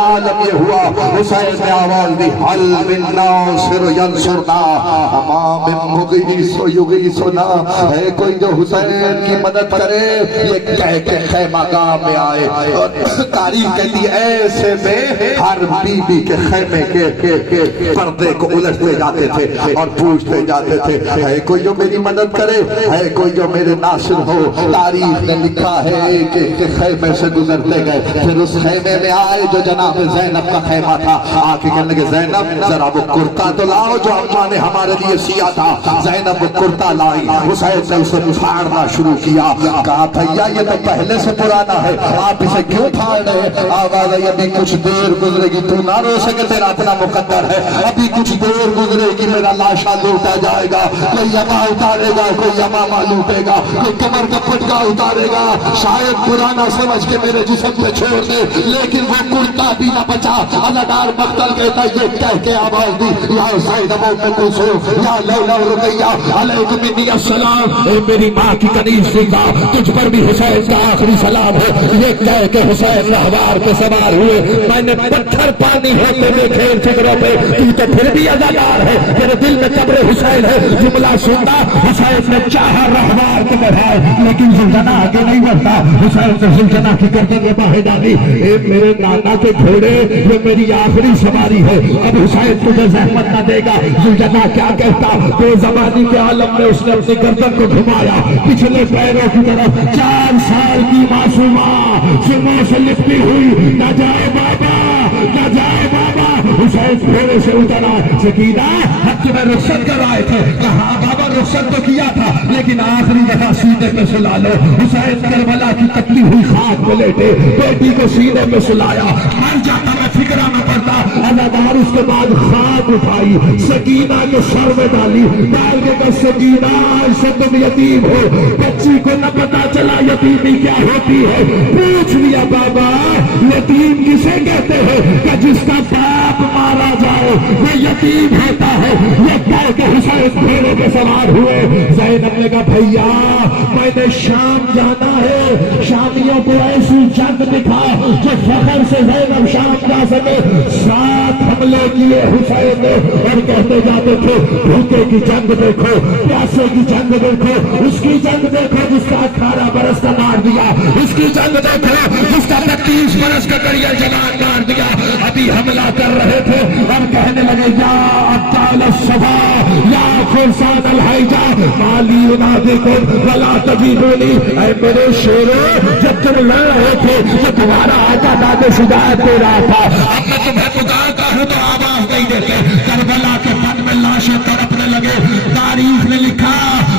عالم یہ ہوا حسین نے آواز دی حل من ناصر ینصرنا امام مغیث و یغیثنا، ہے کوئی جو حسین کی مدد کرے، یہ کہہ کے خیمہ گاہ میں آئے. اور تاریخ کہتی ایسے میں ہر بی بی کے خیمے کے پردے کو الٹتے جاتے تھے اور پوچھتے جاتے تھے ہے کوئی جو میری مدد کرے، ہے کوئی جو میرے ناصر ہو. تاریخ نے لکھا ہے کہ خیمے سے گزرتے گئے، پھر اس خیمے میں آئے جو جناب زینب کا خیمہ تھا. آ کے کہنے لگے زینب ذرا وہ کرتا تو لاؤ جو اماں نے ہمارے لیے سیا تھا. زینب وہ کرتا لائی، حسین نے اسے پھاڑنا شروع کیا. کہا بھیا یہ تو پہلے سے پرانا ہے، آپ اسے کیوں پھاڑ رہے؟ آواز آئی ابھی کچھ دیر گزرے گی، تو نہ رو سکے، تیرا اپنا مقدر ہے. ابھی کچھ دیر گزرے گی، میرا لاشا لوٹا جائے گا، کوئی یما اتارے گا، کوئی یمامہ لوٹے گا، کوئی کمر کا پٹکا اتارے گا، شاید پرانا سمجھ کے میرے جسم پہ چھوڑ دے، لیکن وہ کرتا بھی نہ بچا. عزادار مقتل کہتا یہ کہہ کے آواز دی یا حسین ابو کلثوم یا لیلا رقیہ علیکم انی السلام، اے میری ماں کی کنیز سیدھا تجھ پر بھی حسین کا آخری سلام ہے. یہ کہہ کے حسین رہوار پہ سوار ہوئے. میں نے پتھر پانی ہوتے دیکھے فکروں پہ، تو پھر بھی عزادار ہے، تیرے دل میں قبر حسین ہے. جملہ سنتا حسین نے چاہا رہوار کو بڑھائے لیکن زلجنہ آگے نہیں بڑھتا. حسین نے زلجنہ کی گردن میں باہیں ڈالی. اے میرے نانا کے گھوڑے یہ میری آخری سواری ہے، اب حسین تجھے زحمت نہ دے گا. زلجنہ کیا کہتا؟ بے زبانی کے عالم میں اس نے اپنی گردن کو گھمایا پچھلے پیروں کی طرف. 4 سال کی معصومہ سرموں سے لپٹی ہوئی، نہ جائے بابا نہ جائے بابا. حسین پھیرے سے اترا. سکینہ حق میں رخصت کر آئے تھے، کہا بابا رخصت تو کیا تھا لیکن آخری دفعہ سینے پہ سلا لو. حسین کربلا کی کٹی ہوئی خاک پہ لیٹے، بیٹی کو سینے پہ سلایا. مر جاتا میں فکرہ میں پڑتا. عزادار اس کے بعد خاک اٹھائی، سکینہ کے سر میں ڈالی، ڈال کے کہا سکینہ ایسے تم یتیم ہو، بچی کو نہ پتا چلا یتیمی کیا ہوتی ہے. پوچھ لیا بابا یتیم کسے کہتے ہیں؟ کہ جس کا باپ مارا جائے وہ یتیم ہوتا ہے. یہ کہہ کے حسین گھوڑے پہ سوار ہوئے. زینب نے کہا بھیا میں نے شام جانا ہے، شامیوں کو ایسی جنگ دکھا جو فخر سے زینب شام جا سکے. 7 حملے کیے حسین نے اور کہتے جاتے تھے بھوکے کی جنگ دیکھو، پیاسے کی جنگ دیکھو، اس کی جنگ دیکھو جس کا 18 برس کا مار دیا، اس کی جنگ دیکھو جس کا 32 برس کا کریہ جوان مار دیا. ابھی حملہ کر رہے تھے اور کہنے لگے یا ابطال الصبا یا فرسان الحیجہ مالی ینادیکم ولا تجیبونی. اے میرے شیرو جب تم لڑ رہے تھے جو تمہارا آقا داد شجاعت دے رہا تھا، اب میں تمہیں پکارتا ہوں تو آواز نہیں دیتے. کربلا کے بن میں لاشیں تڑپنے لگے. تاریخ نے لکھا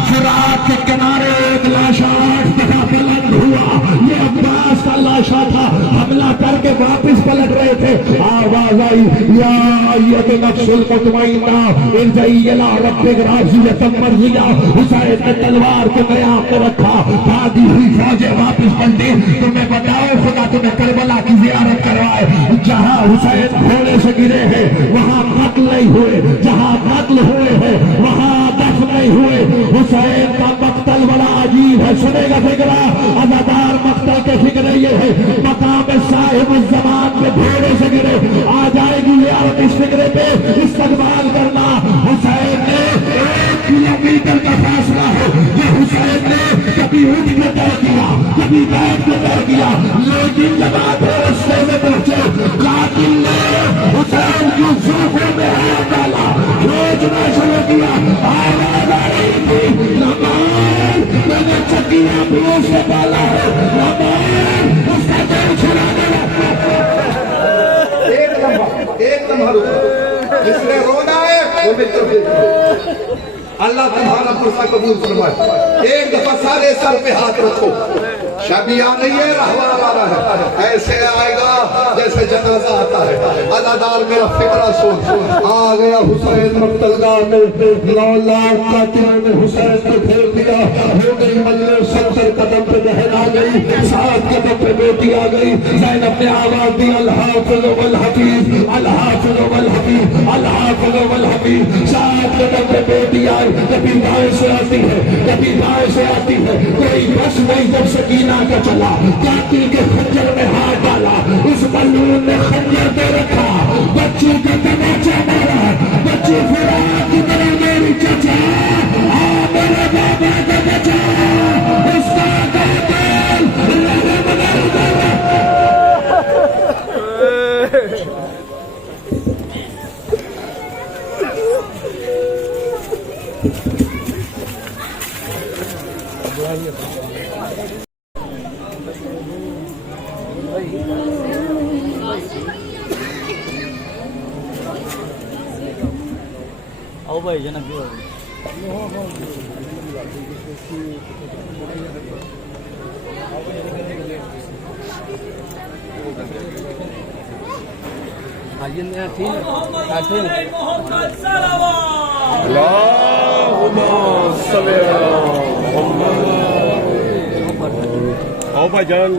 فرات کے کنارے ایک لاشا 8 دفعہ بلند ہوا. یہ عباس کا لاشا تھا. حملہ کر کے واپس پلٹ رہے تھے. آواز آئی یا ایت نفس المطمئنہ ارجعی الی ربک راضیۃ مرضیہ. حسین نے تلوار کو قیام میں رکھا. بھاگی ہوئی فوجیں واپس پلٹی. تمہیں بتاؤ خدا تمہیں کربلا کی زیارت کروائے. جہاں حسین گھوڑے سے گرے ہیں وہاں قتل نہیں ہوئے، جہاں قتل ہوئے ہیں وہاں دفن نہیں ہوئے. حسین کا مقتل بڑا عجیب ہے، سنے گا فکرہ. عزادار مقتل کے فکر یہ ہے مقام صاحب الزمان پہ گھوڑے سے گرے. آ جائے گی زیارت اس فکرے پہ استقبال کرنا. حسین نے 1 کلومیٹر کا فاصلہ ہے یہ حسین نے کبھی اٹھ کے طے کیا، کبھی بیٹھ کے طے کیا، لیکن جب آپ رستے میں پہنچے قاتل نے حسین کی زلفوں میں ہاتھ ڈالا، کھینچنا شروع کیا. آواز آ رہی تھی لبان میں نے چکیاں بلو سے ڈالا ہے، لبان اس کا دل چھڑانے لگا. ایک لمحہ جس نے رونا ہے وہ بھی اللہ تمہارا پرسہ قبول فرمائے. ایک دفعہ سارے سر پہ ہاتھ رکھو. شبیہ نہیں ہے، رہبر والا ہے، ایسے آئے گا جیسے جنازہ آتا ہے۔ عزادار میرا فکرہ سن، آ گیا حسین مقتلگاہ میں، 9 لاکھ قاتلوں نے حسین کو پھیر دیا، ہو گئی مجلس، 70 قدم پہ بہن آ گئی، 7 قدم پہ بیٹی آ گئی، زینب نے آواز دی الحافظ والحفیظ، الحافظ والحفیظ، الحافظ والحفیظ، 7 قدم پہ بیٹی آئی، کبھی بائیں سے آتی ہے، کبھی بائیں سے آتی ہے، کوئی بس نہیں جب سکینہ کا چلا، قاتل کے خنجر میں ہاتھ ڈالا، اس ملعون نے خنجر دے رکھا، بچی کا تماچا مارا، بچی فرات کی طرح میری چچا، میرے بابا کا بچا، اس کا قاتل رحم نہیں آؤ بھائی جناب بھی آؤ بھائی جان،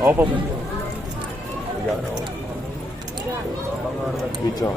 آؤ بابا یار، آؤ پیچھے آؤ۔